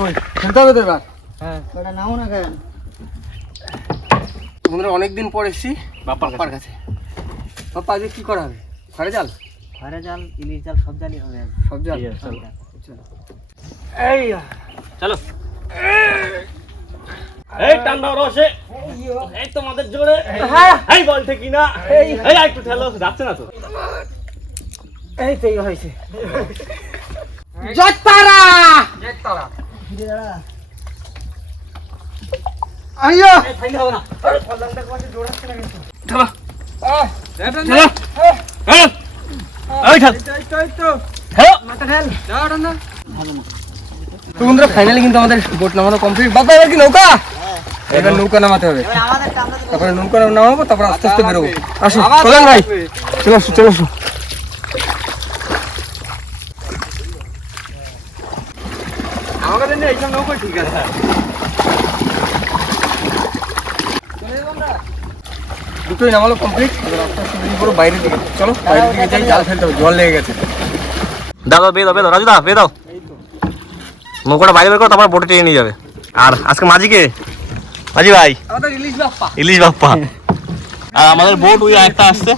কই খেলতে হবে তো এবার। হ্যাঁ ওটা নাও না কেন? তোমরা অনেকদিন পর এসেছি বাপ্পার কাছে। বাপ্পা আজকে কি করা হবে? ঘরে জাল, ঘরে জাল, ইলিশ জাল, সব জালই হবে। সব জাল। সব জাল। এই চলো এই টান্ডা রসে এই তোমাদের জোরে এই বল ঠিক না এই একটু ঠেলো যাচ্ছে না তো এই তো হয়েছে জয়তারা জয়তারা ফিরে দাঁড়া। আইয়া এই ফাইল হবে না ফলানটা কোয়াছে জোড়াচ্ছে না কিন্তু। চলো চলো এই এই ঠেল তো হ্যাঁ মাথা ঠেল যাও ডান্ডা। তো বন্ধুরা ফাইনালি কিন্তু আমাদের বোট নামানো কমপ্লিট। বাবা এবার কি নৌকা? এবার নৌকা নামাতে হবে। এবার আমাদের কামড়া তো তারপরে নৌকা নামাবো, তারপর আস্তে আস্তে বেরোবো। আসো চলেন ভাই, চলে আসো চলে আসো। আমাকে দেন এইসব নৌকা ঠিক আছে। দুটোই নামালো কমপ্লিট। এবার আস্তে আস্তে বেরিয়ে পড়ো বাইরের দিকে। চলো বাইরের দিকে যাই, জাল ফেলতে হবে, জল লেগে গেছে। দাও দাও বেদাও বেদাও রাজু দা বেদাও নৌকাটা বাইরে বের করো, তারপর বোটে টেনে নিয়ে যাবে। আর আজকে মাঝিকে মাঝি ভাই আমাদের ইলিশ বাপ্পা। ইলিশ বাপ্পা। আর আমাদের বোট ওই একটা আসছে,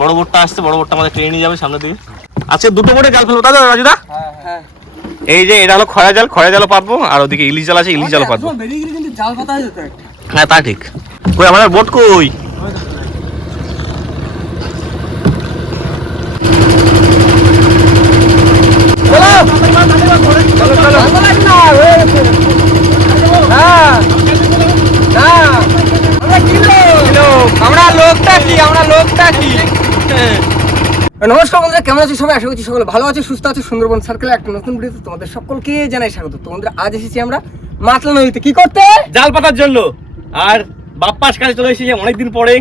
বড় বোটটা আসছে, বড় বোটটা আমাদের ট্রেনে নিয়ে যাবে সামনের দিকে। আজকে দুটো বোটে জাল ফেলবো, তাই তো রাজুদা? হ্যাঁ এই যে এটা হলো খরা জাল, খরা জালও পাতবো, আর ওদিকে ইলিশ জাল আছে, ইলিশ জালও পাতবো। বেরিয়ে গেলে কিন্তু জাল পাতা হয়ে যেত একটা। হ্যাঁ তা ঠিক। কই আমাদের বোট কই? চলো চলো না হয়ে গেছে। হ্যাঁ হ্যাঁ আমরা কিলো আমরা লোকটা কি, আমরা লোকটা কি। নমস্কার বন্ধুরা, কেমন আছো সবাই? আশা করছি সকলে ভালো আছে, সুস্থ আছে। সুন্দরবন সার্কেলে একটা নতুন ভিডিওতে তোমাদের সকলকে জানাই স্বাগত। তো বন্ধুরা আজ এসেছি আমরা মাতলা নদীতে। কি করতে? জাল পাতার জন্য। আর বাপ্পার কাছে চলে এসেছি অনেকদিন পরে।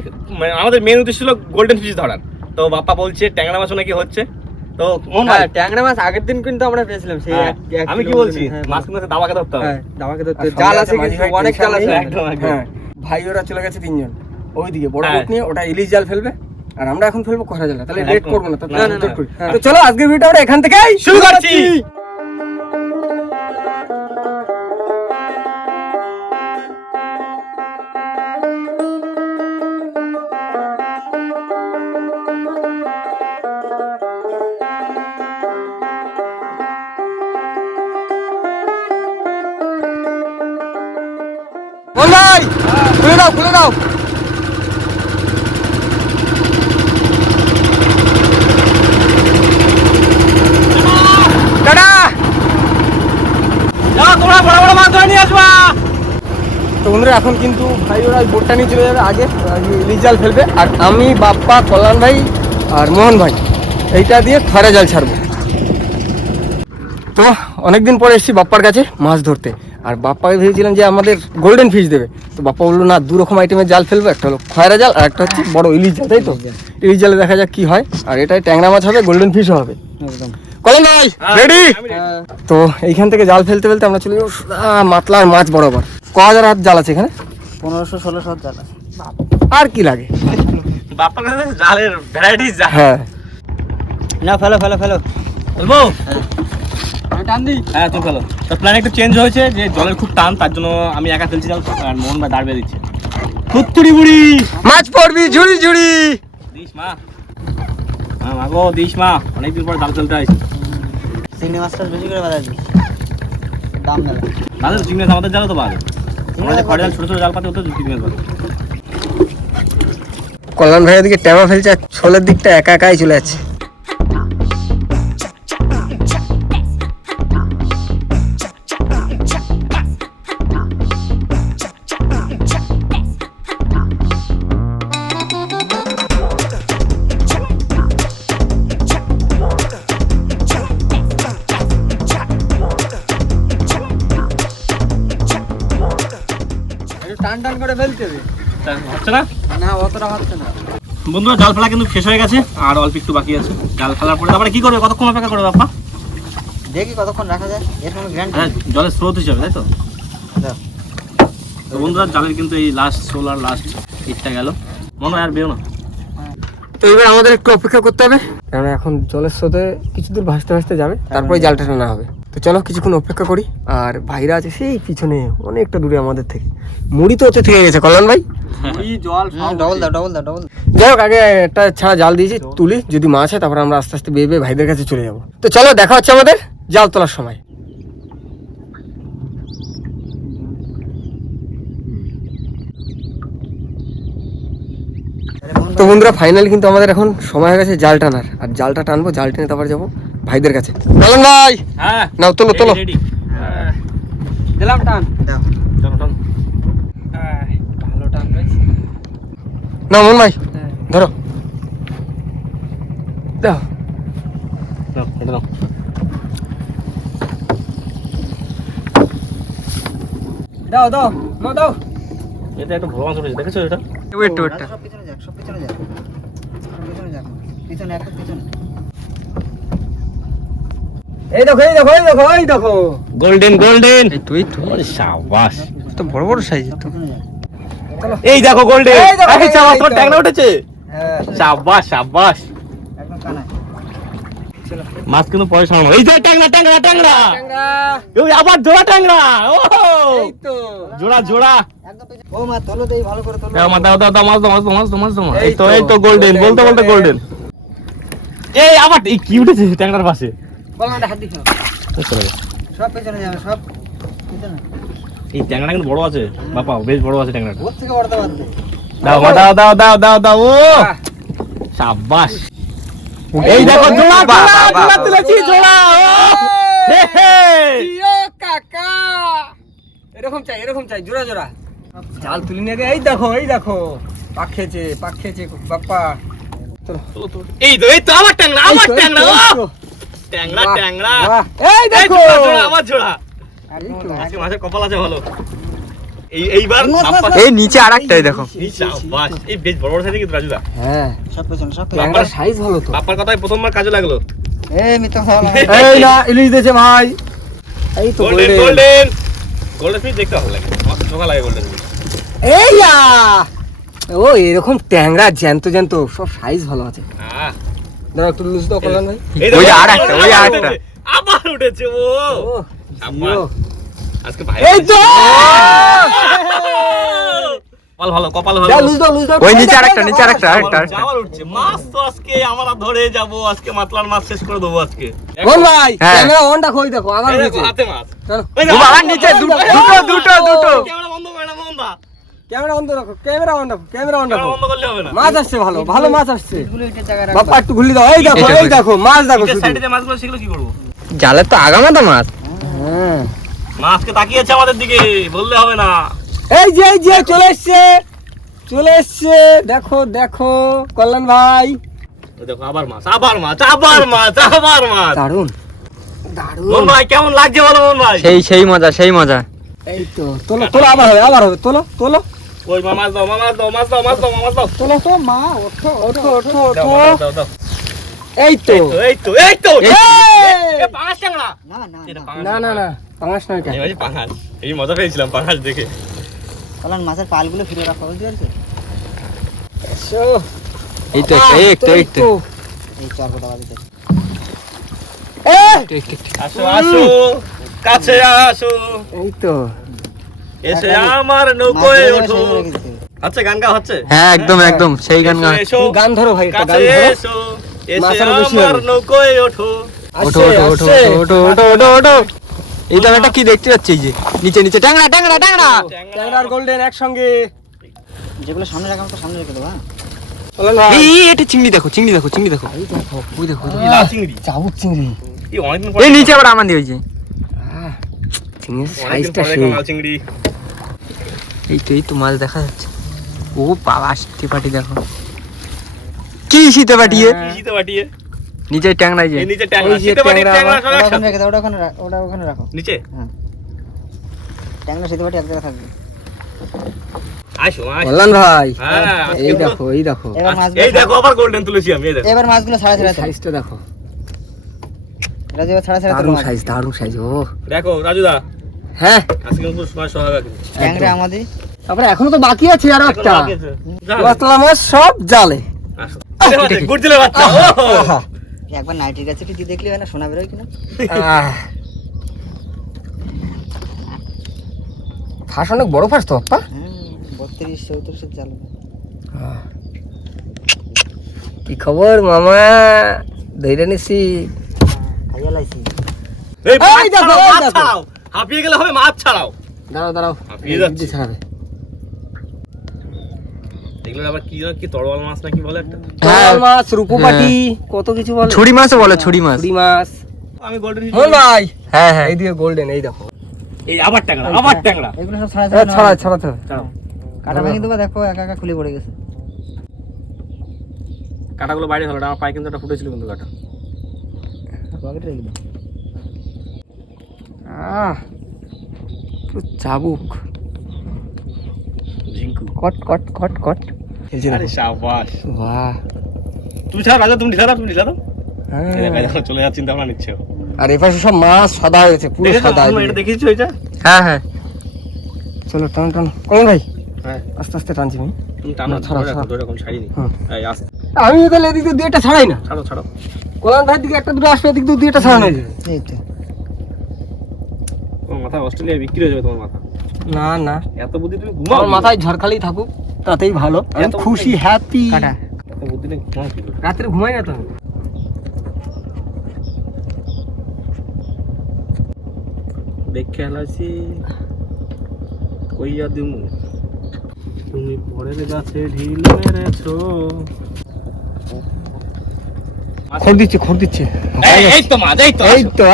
আমাদের মেন উদ্দেশ্য ছিল গোল্ডেন ফিশ ধরার। তো বাপ্পা বলছে ট্যাংরা মাছ নাকি হচ্ছে। তো ট্যাংরা মাছ আগের দিন কিন্তু আমরা পেয়েছিলাম। সেই আমি কি বলছি, মাছ কিন্তু দাবাকে ধরতে হবে। হ্যাঁ দাবাকে ধরতে জাল আছে, কিন্তু অনেক জাল আছে। একদম একদম। হ্যাঁ ভাই ওরা চলে গেছে তিনজন ওইদিকে বড় হ্যাঁ। বোট নিয়ে, ওটা ইলিশ জাল ফেলবে আর আমরা এখন ফেলবো খরা জাল। তাহলে লেট একদম। করবো না, না, না, না। তো চলো আজকের ভিডিওটা আমরা এখান থেকেই শুরু করছি। বল ভাই খুলে দাও খুলে দাও। টাটা। যাও তোমরা বড় বড় মাছ ধরে নিয়ে আসবা। তো বন্ধুরা এখন কিন্তু ভাই ওরা ওই বোটটা নিয়ে চলে যাবে, আগে ইলিশ জাল ফেলবে আর আমি বাপ্পা কল্যাণ ভাই আর মোহন ভাই এইটা দিয়ে খরা জাল ছাড়বো। তো অনেকদিন পরে এসেছি বাপ্পার কাছে মাছ ধরতে। আর বাপ্পাকে ভেবেছিলাম যে আমাদের গোল্ডেন ফিশ দেবে, তো বাপ্পা বললো না, দু রকম আইটেমের জাল ফেলবো, একটা হলো খয়রা জাল আর একটা হচ্ছে বড় ইলিশ জাল, তাই তো? ইলিশ জালে দেখা যাক কি হয়। আর এটাই ট্যাংরা মাছ হবে, গোল্ডেন ফিশও হবে। একদম। কল্যাণ ভাই রেডি? তো এইখান থেকে জাল ফেলতে ফেলতে আমরা চলে যাবো মাতলার মাছ বরাবর। ক'1000 হাত জাল আছে এখানে, 1500-1600 জাল আছে। আর কি লাগে। বাপ্পার কাছে জালের ভ্যারাইটিস জাল। হ্যাঁ না ফেলো ফেলো ফেলো। বলবো? টান দিই। হ্যাঁ তুমি ফেলো। তো প্ল্যান একটু চেঞ্জ হয়েছে, যে জলের খুব টান, তার জন্য আমি একা ফেলছি জাল, আর মোহন ভাই দাঁড়িয়ে দিচ্ছে। কুত্তুরি বুড়ি মাছ পড়বি ঝুড়ি ঝুড়ি। দিস মা। হ্যাঁ মাগো দিস মা, অনেকদিন পর জাল ফেলতে আসি। চিংড়ি মাছটা বেশি করে বাজার দিস, দাম মেলা। তাহলে চিংড়ি মাছ আমাদের জালে তো ভালো। আমরা যে খড়ে জাল ছোট ছোট জাল পাতে ওতে চিংড়ি মাছ ভালো। কল্যাণ ভাইয়ের দিকে ট্যামা ফেলছে আর ছোলের দিকটা একা একাই চলে যাচ্ছে। টান টান করে ফেলতে হবে, হচ্ছে না? না অতটা হচ্ছে না। বন্ধুরা জাল ফেলা কিন্তু শেষ হয়ে গেছে, আর অল্প একটু বাকি আছে। জাল ফেলার পরে তারপরে কি করবে, কতক্ষণ অপেক্ষা করবে বাপ্পা? দেখি কতক্ষণ রাখা যায়, এর কোনো গ্যারান্টি হ্যাঁ জলের স্রোত হিসাবে, তাই তো? দাও। তো বন্ধুরা জালের কিন্তু এই লাস্ট সোলার লাস্ট হিটটা গেল, মনে হয় আর বেরো না। তো এবার আমাদের একটু অপেক্ষা করতে হবে, কারণ এখন জলের স্রোতে কিছু দূর ভাসতে ভাসতে যাবে, তারপরে জালটা টানা হবে। তো তো চলো কিছুক্ষণ অপেক্ষা করি। আর ভাইরা আছে সেই পিছনে অনেকটা দূরে আমাদের থেকে, মুড়ি তো ওতে থেকে গেছে কল্যাণ ভাই। ডবল দাও ডবল দাও ডবল। যাই হোক আগে একটা ছাড়া জাল দিয়েছি, তুলি যদি মাছ হয় তারপর আমরা আস্তে আস্তে বেয়ে বেয়ে ভাইদের কাছে চলে যাবো। তো চলো দেখা হচ্ছে আমাদের জাল তোলার সময়। তো বন্ধুরা ফাইনালি কিন্তু আমাদের এখন সময় হয়ে গেছে জাল টানার, আর জালটা টানবো, জাল টেনে তারপর যাবো ভাইদের কাছে। বলেন ভাই হ্যাঁ নাও তোলো তোলো। রেডি দিলাম টান দাও। চলো চলো ভালো টান রয়েছে। না মন ভাই ধরো দাও। নাও, এটা নাও। দাও দাও নাও দাও। এটা একটা ভালো মাছ উঠেছে, দেখেছো এটা? সব পিছনে যাক, সব পিছনে যাক, সব পিছনে যাক, পিছনে একটা পিছনে। এই দেখো এই দেখো এই দেখো এই দেখো। Golden golden. তুই ওরে শাবাশ, তো বড় বড় সাইজের তো। পিছনে যাক। এই দেখো গোল্ডেন। এই দেখো, এই চাওয়া এই তোমার দেখো। ট্যাংরা উঠেছে। হ্যাঁ শাবাশ শাবাশ। একদম কানায়। মাছ কিন্তু পরে সামনে। এই যে ট্যাংরা ট্যাংরা ট্যাংরা। ট্যাংরা। ওই আবার জোড়া ট্যাংরা। ও এই তো জোড়া জোড়া। একদম পিছনে। ও মা তোলো দেই ভালো করে তোলো। দাও মা দাও দাও দাও, মাছ দাও মাছ দাও মাছ দাও মাছ দাও। এই তো, এই তো গোল্ডেন, golden, বলতে বলতে golden। গোল্ডেন। এই আবার এই কি উঠেছে ট্যাংরার পাশে। বল না হাত দিছো। চলে গেল। সব পিছনে যাবে, সব পিছনে। এই ট্যাংরা কিন্তু বড় আছে বাবা, বেশ বড় আছে ট্যাংরাটা। ওর থেকে বড় বাদ দে। দাও মা দাও দাও দাও দাও দাও। ও শাবাশ। এই দেখো জোড়া জোড়া জোড়া তুলেছি জোড়া। ও হে হে। ইয়ো কাকা, এরকম চাই এরকম চাই, জোড়া জোড়া। জাল তুলি নিয়ে এই দেখো এই দেখো, পাক খেয়েছে বাপ্পা। এই তো আমার ট্যাংরা আমার ট্যাংরা। ও ট্যাংরা বাহ, ট্যাংরা। বাহ, এই এই দেখো জোড়া জোড়া আমার জোড়া। একদম আজকে মাছের কপাল আছে ভালো। এইবার মাছ, মাছ, বাপ্পা- মাছ। এই নিচে আরেকটাই দেখো। এই শাবাশ। এই বেশ বড় বড় সাইজে কিন্তু রাজুদা। হ্যাঁ সব পিছনে, সব পিছনে। ট্যাংরার সাইজ ভালো তো। বাপ্পার কথাই প্রথমবার কাজে লাগলো। এই মিথ্যা কথা বলা। এই না ইলিশ দিয়েছে ভাই। এই তো golden golden। Golden golden fish দেখতে ভালো লাগে, আমার চোখা লাগে গোল্ডেন ফিশ। এই ও এরকম ট্যাংরা জ্যান্ত জ্যান্ত সব সাইজ ভালো আছে। দাঁড়া একটু লুজ দাও কল্যাণ ভাই। এই দেখো, ওই আরেকটা, ওই আরেকটা। আবার উঠেছে ও। ও আবার। জিও। আজকে ভাই এই তো কপাল ভালো কপাল ভালো। দাও লুজ দাও। ওই নিচে আরেকটা, নিচে আরেকটা। আবার উঠছে মাছ তো আজকে আমরা ধরে যাবো, আজকে মাতলার মাছ শেষ করে দেবো আজকে। কোন ভাই হ্যাঁ। ক্যামেরা অন রাখো, ওই দেখো আবার এই দেখো, হয়েছে। হাতে মাছ। চলো ওই ও দেখো, বাবা নিচে দুটো দুটো দুটো। ক্যামেরা বন্ধ করে না বন্ধা। ক্যামেরা অন রাখো, ক্যামেরা অন রাখো, ক্যামেরা অন ক্যামেরা রাখো। বন্ধ করলে হবে না। মাছ আসছে ভালো ভালো মাছ আসছে। এগুলো ইটের জায়গায় রাখো। বাপ্পা একটু ঘুরলি দাও। এই দেখো এটা এই দেখো মাছ দেখো নিচের শুধু। সাইডে যে মাছগুলো সেগুলো কি করবো? জালে তো আগামাটা মাছ। হ্যাঁ মাছকে তাকিয়েছে আমাদের দিকে, বললে হবে না। এই যে চলে এসছে দেখো দেখো কল্যাণ ভাই। ওই দেখো আবার মাছ আবার মাছ আবার মাছ আবার মাছ। দারুন মন দারুন। ভাই কেমন লাগছে বলো মন ভাই? সেই মজা সেই মজা। এই তো তোলো তোলো আবার হবে তোলো তোলো ওই মাছ দাও মাছ দাও মাছ দাও মাছ দাও মাছ দাও। তোলো তো মা ওঠো ওঠো ওঠো দাও, ওঠো। দাও, দাও। এই তো এই তো এই তো এই! এ পাঙাশ ট্যাংরা। না না এটা না। পাঙাশ না না না পাঙাশ নয় এই ভাই পাঙাশ, এই মজা পেয়েছিলাম পাঙাশ দেখে। কারণ মাছের পালগুলো ফিরে রাখা বুঝতে পারছো? এই তো এই তো এই চরকটা বাজিতে। আসো আসো কাছে আসো, এই তো এসে আমার নৌকোয় ওঠো। আচ্ছা গান গা হচ্ছে? হ্যাঁ একদম একদম সেই গান গা। এসো, তুমি গান ধরো ভাই, একটা কাছে গান ধরো। এসো, এসে মাছেরও বেশি আমার হবে। নৌকোয় ওঠো। ওঠো আসছে, ওঠো ওঠো আসছে। ওঠো ওঠো ওঠো ওঠো। এই তো আমি একটা কি দেখতে পাচ্ছি, এই যে নিচে নিচে ট্যাংরা ট্যাংরা ট্যাংরা। ট্যাংরা আর গোল্ডেন একসঙ্গে। যেগুলো সামনে রাখা তো সামনে রেখে দেবো। হ্যাঁ কল্যাণ ভাই এই এটা চিংড়ি দেখো চিংড়ি দেখো চিংড়ি দেখো। এই দেখো ওই দেখো ওই দেখো। এই লাল চিংড়ি, চাবুক চিংড়ি। এই অনেকদিন এই নিচে আবার আমাদের হয়েছে। চিংড়ির অনেকদিন সাইজটা পরে সেই। দেখলাম লাল চিংড়ি। এই তো মাছ দেখা যাচ্ছে। ও বাবা শীতে পাটি দেখো কি শীতে পাটিয়ে হ্যাঁ। শীতে বাটিয়ে নিচে ট্যাংরা যে। এই নিচে ট্যাংরা, ওই যে শীতে বাটিয়ে ট্যাংরা ট্যাংরা সব ওটা ওখানে একসাথে। রেখে দাও, ওটা ওখানে রাখো। নিচে হ্যাঁ ট্যাংরা সেতু বাটি এক জায়গায় থাকবে। আসো আসো। কল্যাণ ভাই হ্যাঁ, আজকে এই তো- দেখো এই দেখো এবার মাছগুলো এই দেখো আবার গোল্ডেন তুলেছি আমি, এই দেখো। এবার মাছগুলো ছাড়া ছাড়া সাইজটা দেখো রাজু এবার ছাড়া ছাড়া দারুণ সাইজ দারুণ সাইজ। ও দেখো রাজুদা, হ্যাঁ আজকে কিন্তু সময় সোহাগা কিন্তু। ট্যাংরা আমাদের। তারপরে এখনো তো বাকি আছে আরো একটা। এখন বাকি আছে। যাও, কাতলা মাছ সব জালে। আসো। গুড়জিলের বাচ্চা। ও! একবার নাইটির কাছে কি দিয়ে দেখলি হয় না, সোনা বেরোয় কিনা। আহ, ফাঁস অনেক বড় ফাঁস তো বাপ্পা। 32-34 জাল। কি খবর মামা, ধৈর্য নিছি। খাইয়া লাইছি। এই এই মাছ দেখো, ছাড়াও, এই মাছ দেখো। ছাড়াও। হাঁপিয়ে গেলে হবে, মাছ ছাড়াও। দাঁড়াও দাঁড়াও, হাঁপিয়ে যাচ্ছি। ছাড়াবে। এগুলো আবার কি যেন, কি তরোয়াল মাছ নাকি বলে একটা। তরোয়াল মাছ, রূপোপাটি, কত কিছু বলে। ছুরি মাছও বলে, ছুরি মাছ। ছুরি মাছ। আমি গোল্ডেন মোহন ভাই, হ্যাঁ হ্যাঁ, এইদিকে গোল্ডেন, এই দেখো। এই আবার ট্যাংরা, আবার ট্যাংরা। এগুলো সব ছাড়া ছাড়াতে হবে। ছাড়াও। কাটা ভেঙে দেবো, দেখো একা একা খুলে পড়ে গেছে। কাটাগুলো বাইরে হলো, আমার পায়ে কিন্তু একটা ফুটেছিল কিন্তু কাটা। পকেটে রেখে দাও। পুরো চাবুক। ঝিঙ্কু। কট কট কট কট। আরে শাবাশ। বাহ। তুমি ছাড়া রাজা, তুমি ঢিলা দাও, তুমি ঢিলা দাও। হ্যাঁ। এই দেখো, চলে যাচ্ছে, চিন্তা ভাবনা নিচ্ছে ও। আর এপাশে সব মাছ সাদা হয়েছে, পুরো দেখেছো সাদা। এটা দেখিয়েছো এটা? হ্যাঁ হ্যাঁ। চলো টান টান কমন ভাই, হ্যাঁ, আস্তে আস্তে টানছি আমি। তুমি টানো, না, ছাড়াও, ধরে রাখো, ছাড়াও। ধরে রাখো, আমি ছাড়িনি। হুম। এই আস্তে, আমি তাহলে এদিক দিয়ে একটা ছাড়াই না, ছাড়ো ছাড়ো। কল্যাণ ভাইয়ের দিকে একটা দুটো আসবে, এদিক দিয়ে দুইটা ছাড়ানো হয়ে যাবে। এই তো। তোমার মাথা অস্ট্রেলিয়ায় বিক্রি হয়ে যাবে, তোমার মাথা। না না, এত বুদ্ধি তুমি ঘুমাও আমার কি? মাথায় ঝড়খালি থাকুক, তাতেই ভালো। আমি এত খুশি, হ্যাপি। কাটা। এত বুদ্ধি নেই, ঘুমাও কি করে? রাত্রে ঘুমাই না তো আমি। দেখে হেলাইছি কইয়া দিমু, তুমি পরের গাছে ঢিল মেরেছো। খড় দিচ্ছে, খড় দিচ্ছে। এই তো মাছ, এই তো, এই তো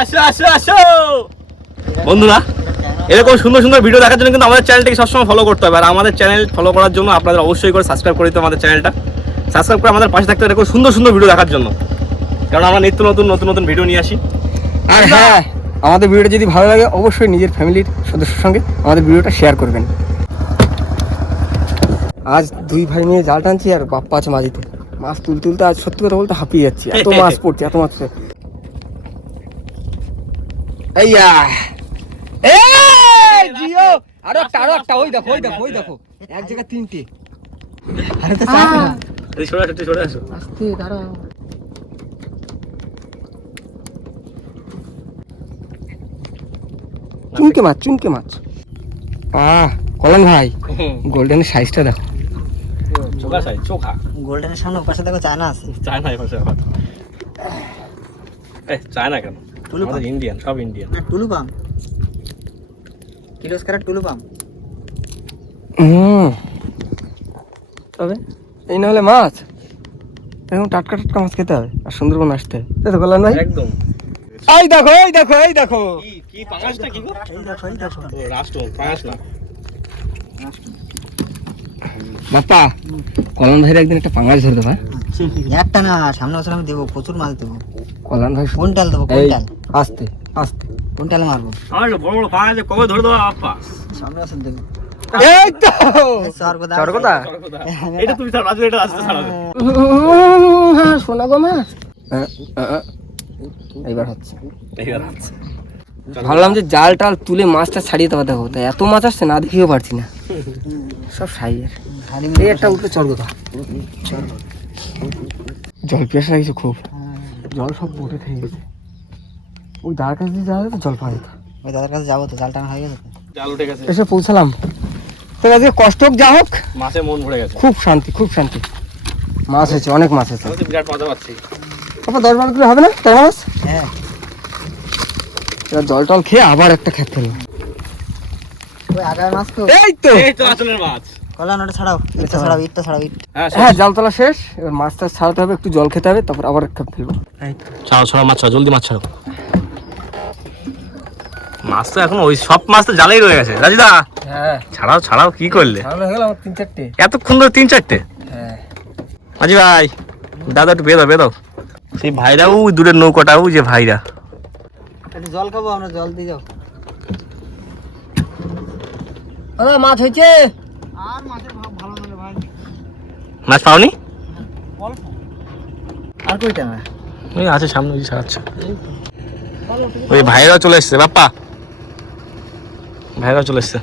আসো আসো আসো। বন্ধুরা, এরকম সুন্দর সুন্দর ভিডিও দেখার জন্য কিন্তু আমাদের চ্যানেলটাকে সবসময় ফলো করতে হবে। আর আমাদের চ্যানেল ফলো করার জন্য আপনাদের অবশ্যই করে সাবস্ক্রাইব করে দিতে হবে আমাদের চ্যানেলটা। সাবস্ক্রাইব করে আমাদের পাশে থাকতে হবে এরকম সুন্দর সুন্দর ভিডিও দেখার জন্য, কারণ আমরা নিত্য নতুন নতুন নতুন ভিডিও নিয়ে আসি। আর হ্যাঁ, আমাদের ভিডিওটা যদি ভালো লাগে অবশ্যই নিজের ফ্যামিলির সদস্যের সঙ্গে আমাদের ভিডিওটা শেয়ার করবেন। আজ দুই ভাই নিয়ে জাল টানছি, আর বাপ্পা আছে মাঝিতে। মাছ তুলতে তুলতে আজ সত্যি কথা বলতে হাঁপিয়ে যাচ্ছি, এত মাছ পড়ছে, এত মাছ পড়ছে। এইয়া এই জিও, আরো একটা, ওই দেখো, ওই দেখো, ওই দেখো, এক জায়গায় তিনটে। আরে তো চাপ না। এই সরে আসো, সরে আসো। আস্তে দাঁড়াও। চুনকে মাছ, চুনকে মাছ। কল্যাণ ভাই, গোল্ডেনের সাইজটা দেখো। চোখা সাই, চোখা। গোল্ডেনের সামনে পাশে দেখো চায়না আছে। চায় না এপাশে আবার। চায় না কেন? টুলু আমাদের ইন্ডিয়ান, সব ইন্ডিয়ান। না, টুলু পাম। কিলোস্কার টুলু পাম। তবে এই না হলে মাছ, এরকম টাটকা টাটকা মাছ খেতে হবে, আর সুন্দরবন আসতে হবে, তাই তো কল্যাণ ভাই? একদম। এই দেখো, এই দেখো, এই দেখো। কি কি পাঙাশটা কি গো? এই দেখো, এই দেখো। ও রাষ্ট্র, পাঙাশ না। বাপ্পা, কল্যাণ ভাইয়ের একদিন একটা পাঙাশ ধরে দেবা। একটা না, সামনে বছর আমি দেবো, প্রচুর মাছ দেবো। কল্যাণ ভাই কুইন্টাল দেবো, এই কুইন্টাল। আস্তে আস্তে। কুইন্টাল মারবো। আমার বড় বড় পাঙাশ কবে ধরে দেওয়া আপা? সামনে বছর দেবো। এই তো স্বর্গদা। স্বর্গদা। এটা তুমি ছাড়ো, রাজু এটা আসতে ছাড়াবে। হ্যাঁ, শোনা গো মাছ। এইবার হচ্ছে। এইবার আছে। ভাবলাম যে জাল টাল তুলে মাছটা ছাড়িয়ে দেওয়া, দেখো তাই এত মাছ আসছে না, দেখিও পারছি না, সব সাইয়ের। হাড়ি এই একটা উঠলে চর্গদা। জল পিয়াসা লাগছে খুব, জল সব উঠে খেয়ে গেছে। ওই দাঁড় কাছে দিয়ে যাওয়া যেত, জল পাওয়া যেত। ওই দাদার কাছে যাবো তো, জাল টানা হয়ে গেছে তো। জাল উঠে গেছে, এসে পৌঁছালাম। তো আজকে কষ্ট হোক যা হোক, মাছে মন ভরে গেছে। খুব শান্তি, খুব শান্তি। মাছ হয়েছে, অনেক মাছ হয়েছে। আমি তো বিরাট মজা পাচ্ছি। তারপর 10-12 কিলো হবে না তাই মাছ? হ্যাঁ। এবার জল টল খেয়ে আবার একটা খেতে ফেললাম। ওই আগার মাছ তো। এই তো এই তো আসলের মাছ। কল্যাণ ওটা ছাড়াও, ইটটা ছাড়াও, ইটটা ছাড়াও, ইট। হ্যাঁ, হ্যাঁ, জাল তোলা শেষ। এবার মাছটা ছাড়াতে হবে, একটু জল খেতে হবে, তারপর আবার একটা ফেলবো। এই তো। ছাড়ো ছাড়ো মাছ ছাড়ো, জলদি মাছ ছাড়ো। মাছ তো এখন ওই সব মাছ তো জালেই রয়ে গেছে। রাজুদা হ্যাঁ, ছাড়াও ছাড়াও, কি করলে? ছাড়ানো হয়ে গেল আমার 3-4টে। এতক্ষণ ধরে 3-4টে? হ্যাঁ, মাঝি ভাই, দাদা একটু বেদাও বেদাও। সেই ভাইরাও দূরের নৌকাটাও, যে ভাইরা। একটু জল খাবো আমরা, জল দিয়ে যাও। দাদা মাছ হয়েছে। আর মাছের ভাব ভালো নয় ভাই। মাছ পাওনি? অল্প। আর কইটা না। ওই আছে সামনে, ওই ছাড়াচ্ছে। ওই ভাইরাও চলে এসছে বাপ্পা, ভাইরাও চলে এসছে।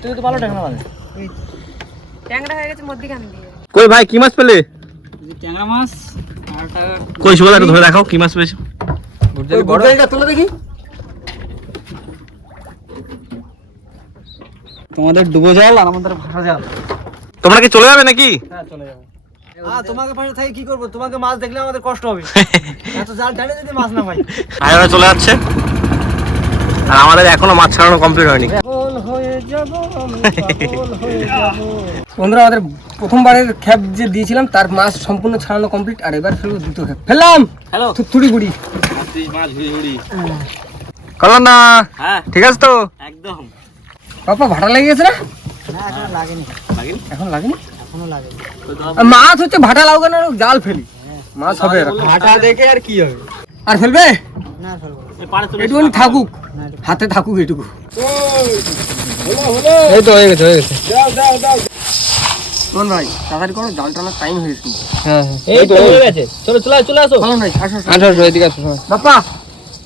তুই তো ভালো টাকা মানে। ট্যাংরা হয়ে গেছে মধ্যিখানে দিয়ে। কই ভাই, কি মাছ পেলে? ট্যাংরা মাছ আর টাকা। কই সুবাদা, একটু ধরে দেখাও কি মাছ পেয়েছো। ওই গুড়াইটা তোলা দেখি। তোমাদের ডুবো জাল আর আমাদের ভাষা জাল। তোমরা কি চলে যাবে নাকি? হ্যাঁ চলে যাবো। তোমাকে পাশে থেকে কি করবো? তোমাকে মাছ দেখলে আমাদের কষ্ট হবে। এত জাল টানে যদি মাছ না পাই। ভাইরা চলে যাচ্ছে আর আমাদের এখনো মাছ ছাড়ানো কমপ্লিট হয়নি। পাগল হয়ে যাব আমি, পাগল হয়ে যাব। বন্ধুরা আমাদের প্রথমবারের খ্যাপ যে দিয়েছিলাম তার মাছ সম্পূর্ণ ছাড়ানো কমপ্লিট, আর এবার ফেলবো দুটো খ্যাপ। ফেললাম হ্যালো থুড়ি বুড়ি। মাছ ঘুরি কলন না হ্যাঁ ঠিক আছে তো? একদম বাপ্পা ভাটা লেগে গেছে না? না এখন লাগেনি, লাগিনি এখন লাগেনি। এখনো লাগেনি। আর মাছ হচ্ছে ভাটা লাগানো না, জাল ফেলি মাছ হবে এরকম। ভাটা দেখে আর কি হবে? আর ফেলবে না ফেলবো না। এই পাড়ে চলে এটুকুনি থাকুক, হাতে থাকুক এটুকু। এই তো হয়ে গেছে হয়ে গেছে। শোন ভাই তাড়াতাড়ি করো, জাল টানার টাইম হয়ে গেছে। হ্যাঁ হ্যাঁ এই তো হয়ে গেছে। চলো চলে চলে আসো। চলো ভাই আসো আসো। আসো এদিকে আসো সবাই। বাপ্পা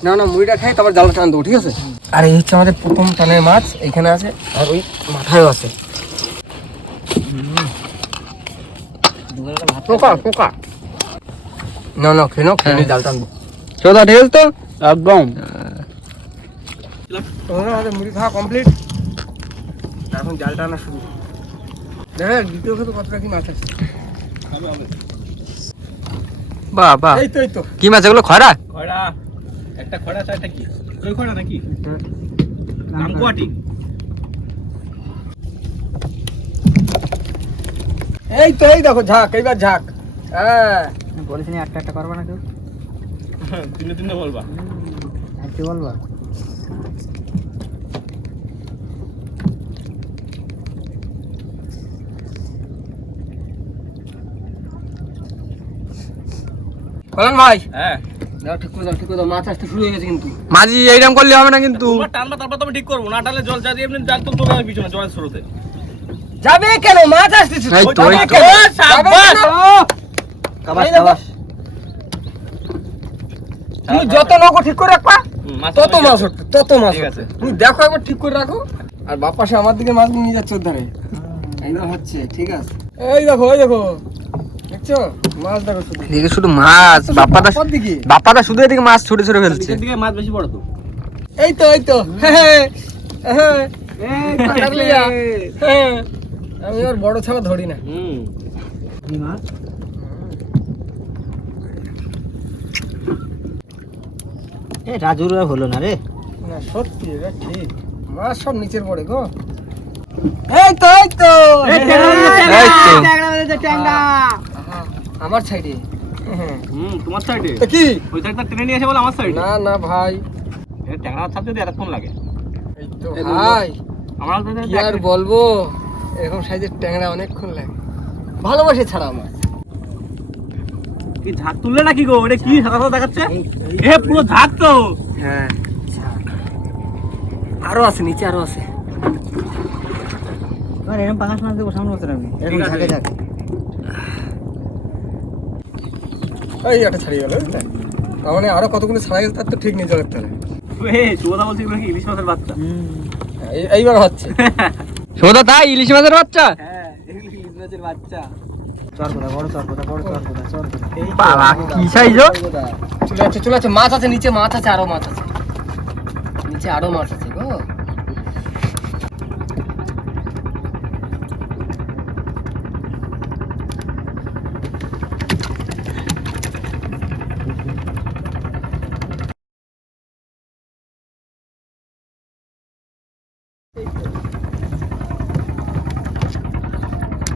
না না মুড়িটা খাই তারপর জালটা টান দেবো, ঠিক আছে? আর এই হচ্ছে আমাদের প্রথম টানের মাছ, এইখানে আছে আর ওই মাথায়ও আছে। পোকা পোকা। না না খেয়ে নাও, খেয়ে নিয়ে জাল টানবো। চোদা ঠিক আছে তো? একদম। আমাদের মুড়ি খাওয়া কমপ্লিট, এখন জাল টানা শুরু। দেখা যাক দ্বিতীয় খেতে কতটা কি মাছ আছে। বাহ বাহ, এই তো এই তো। কি মাছ এগুলো? খয়রা? খয়রা একটা খয়রা চারটা কি ওই খয়রা নাকি নামকুয়াটি? এই তো এই দেখো ঝাঁক, এইবার ঝাঁক। হ্যাঁ বলেছি না একটা একটা করবা না কেউ? তিনটে তিনটে বলবা। একটু বলবা। বলেন ভাই। হ্যাঁ দাও ঠিক করে দাও, ঠিক করে দাও, মাছ আসতে শুরু হয়ে গেছে কিন্তু। মাঝি এইরকম করলে হবে না কিন্তু। তোমরা টানবা তারপর তুমি ঠিক করবো, না টানলে জল চালিয়ে এমনি জাল তো চলে যাবে পিছনে জলের স্রোতে। যাবে কেন? মাছ আসতেছে। এই তো, এই তো। যাবে সাবাস। কেন? কাবাস এই দেখো। কাবাস। তুমি যত নৌকো ঠিক করে রাখবা মাছ তত মাছ উঠবে, তত মাছ ঠিক উঠবে। আছে। তুমি দেখো একবার ঠিক করে রাখো। আর বাপ পাশে আমার দিকে মাছ নিয়ে যাচ্ছে ওর ধারে। একদম হচ্ছে ঠিক আছে। এই দেখো এই দেখো, দেখছো মাছ দেখো শুধু। এদিকে শুধু মাছ, বাপ্পাদা বাপ্পার দিকে। বাপ্পাদা শুধু এদিকে মাছ ছুটে ছুটে ফেলছে। দিকে মাছ বেশি বড় তো। এই তো এই তো। হ্যাঁ হ্যাঁ এই কাটার লিয়া। হ্যাঁ আমি আর বড় ছাড়া ধরি না। কি মাছ? এ রাজুর আর হলো না রে। না সত্যি এটা ঠিক, মাছ সব নিচের পড়ে গো। এই তো এই তো। এই তো। ট্যাংরা মেরেছে, ট্যাংরা। আহা, আমার সাইডে। তোমার সাইডে তো কি? ওই সাইডটা টেনে নিয়ে আসে বলে আমার সাইডে। না না ভাই, এটা ট্যাংরা মাছ ছাড়তে যদি এতক্ষণ লাগে। এই তো ভাই আমার কি আর বলবো, এরকম সাইজের ট্যাংরা অনেকক্ষণ লাগে। ভালোবাসে ছাড়া মাছ। কি ঝাঁক তুললে নাকি গো? এটা কি সাদা সাদা দেখাচ্ছে? এ পুরো ঝাঁক তো। হ্যাঁ আরো আছে, নিচে আরো আছে। আর এরকম পাঙাশ মাছ দেবো সামনে বলতে আমি। এরকম ঠিক আছে। ঝাঁকে ঝাঁকে। এই একটা ছাড়িয়ে গেল। তার মানে আরো কতগুলো ছাড়া গেছে, তার তো ঠিক নেই জলের তলে। এ চুদা বলছি নাকি ইলিশ মাছের বাচ্চা? এইবার হচ্ছে। সোদা তাই ইলিশ মাছের বাচ্চা? হ্যাঁ ইলিশ মাছের বাচ্চা। চরকোদা, বড় চরকোদা, বড় চরকোদা, চরকোদা। বাবা কি সাইজ! চলে যাচ্ছে চলে যাচ্ছে, মাছ আছে নিচে, মাছ আছে, আরো মাছ আছে নিচে, আরো মাছ আছে গো।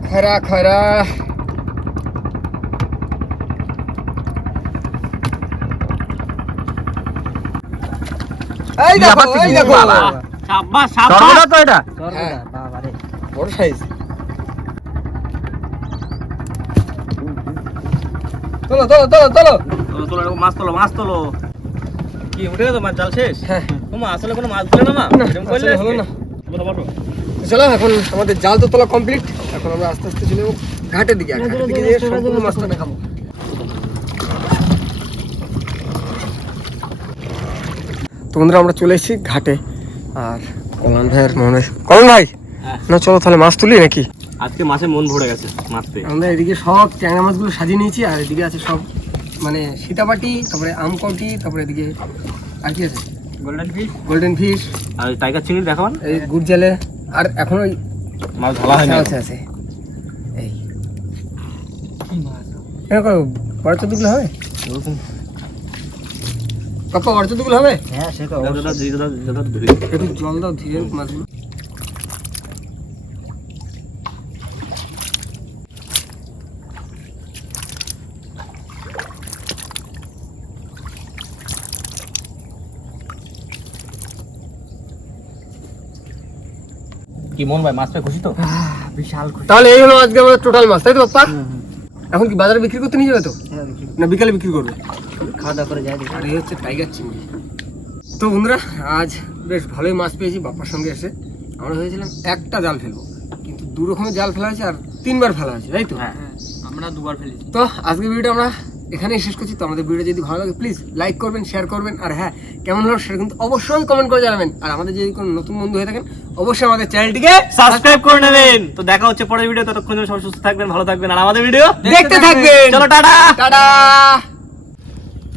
খরা খরা। এই দেখো এই দেখো, সাব্বাস সরবদা তো এটা। হ্যাঁ। চরকোদা, বাবা রে। বড় সাইজ। তোলো তোলো তোলো তোলো। তোলো মাছ তোলো মাছ তোলো। কি উঠে গেছে মাছ জাল শেষ? হ্যাঁ তোমার আসলে কোনো মাছ ধরে না মা? না, এরকম করলে আসলে হলো না। বলো বলো। চলো এখন আমাদের জাল তো তোলা কমপ্লিট, এখন আমরা আস্তে আস্তে চলে যাবো ঘাটের দিকে। আর ঘাটের দিকে গিয়ে সম্পূর্ণ মাছটা দেখাবো। তো বন্ধুরা আমরা চলে এসেছি ঘাটে, আর কল্যাণ ভাইয়ের মনে হয়, কল্যাণ ভাই হ্যাঁ। না চলো তাহলে মাছ তুলি নাকি? আজকে মাছে মন ভরে গেছে মাছ পেয়ে। আমরা এদিকে সব ট্যাংরা মাছগুলো সাজিয়ে নিয়েছি, আর এদিকে আছে সব মানে সীতাপাটি, তারপরে আমকটি, তারপরে এদিকে আর কি আছে গোল্ডেন ফিশ গোল্ডেন ফিশ, আর টাইগার চিংড়ি দেখাবেন। এই গুড় জালে আর এখন ওই মাছ ধরা হয়নি আছে আছে এই এরকম বড় চোদ্দগুলো হবে পাপা বড় চোদ্দগুলো হবে হ্যাঁ সে তো একটু জল দাও ধীরে মাছগুলো কি মন ভাই মাছ পেয়ে খুশি তো? বিশাল খুশি। তাহলে এই হলো আজকে আমাদের টোটাল মাছ তাই তো পাপা এখন কি বাজারে বিক্রি করতে নিয়ে যাবে তো হ্যাঁ, দেখি। না বিকালে বিক্রি করবে খাওয়া দাওয়া করে যাই দেখি। আর এই হচ্ছে টাইগার চিংড়ি তো বন্ধুরা আজ বেশ ভালোই মাছ পেয়েছি বাপ্পার সঙ্গে এসে আমরা ভেবেছিলাম একটা জাল ফেলবো কিন্তু দু রকমের জাল ফেলা হয়েছে আর 3বার ফেলা হয়েছে তাই তো আমরা 2বার ফেলেছি। তো আজকের ভিডিওটা আমরা এখানেই শেষ করছি তো আমাদের ভিডিও যদি ভালো লাগে প্লিজ লাইক করবেন শেয়ার করবেন আর হ্যাঁ কেমন হলো সেটা কিন্তু অবশ্যই কমেন্ট করে জানাবেন আর আমাদের যদি কোনো নতুন বন্ধু হয়ে থাকেন অবশ্যই আমাদের চ্যানেলটিকে সাবস্ক্রাইব করে নেবেন। তো দেখা হচ্ছে পরের ভিডিও, ততক্ষণ জন্য সবাই সুস্থ থাকবেন, ভালো থাকবেন আর আমাদের ভিডিও দেখতে থাকবেন চলো টাটা। টাটা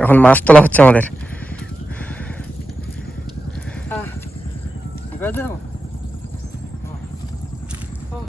এখন মাছ তোলা হচ্ছে আমাদের এবার যাবো।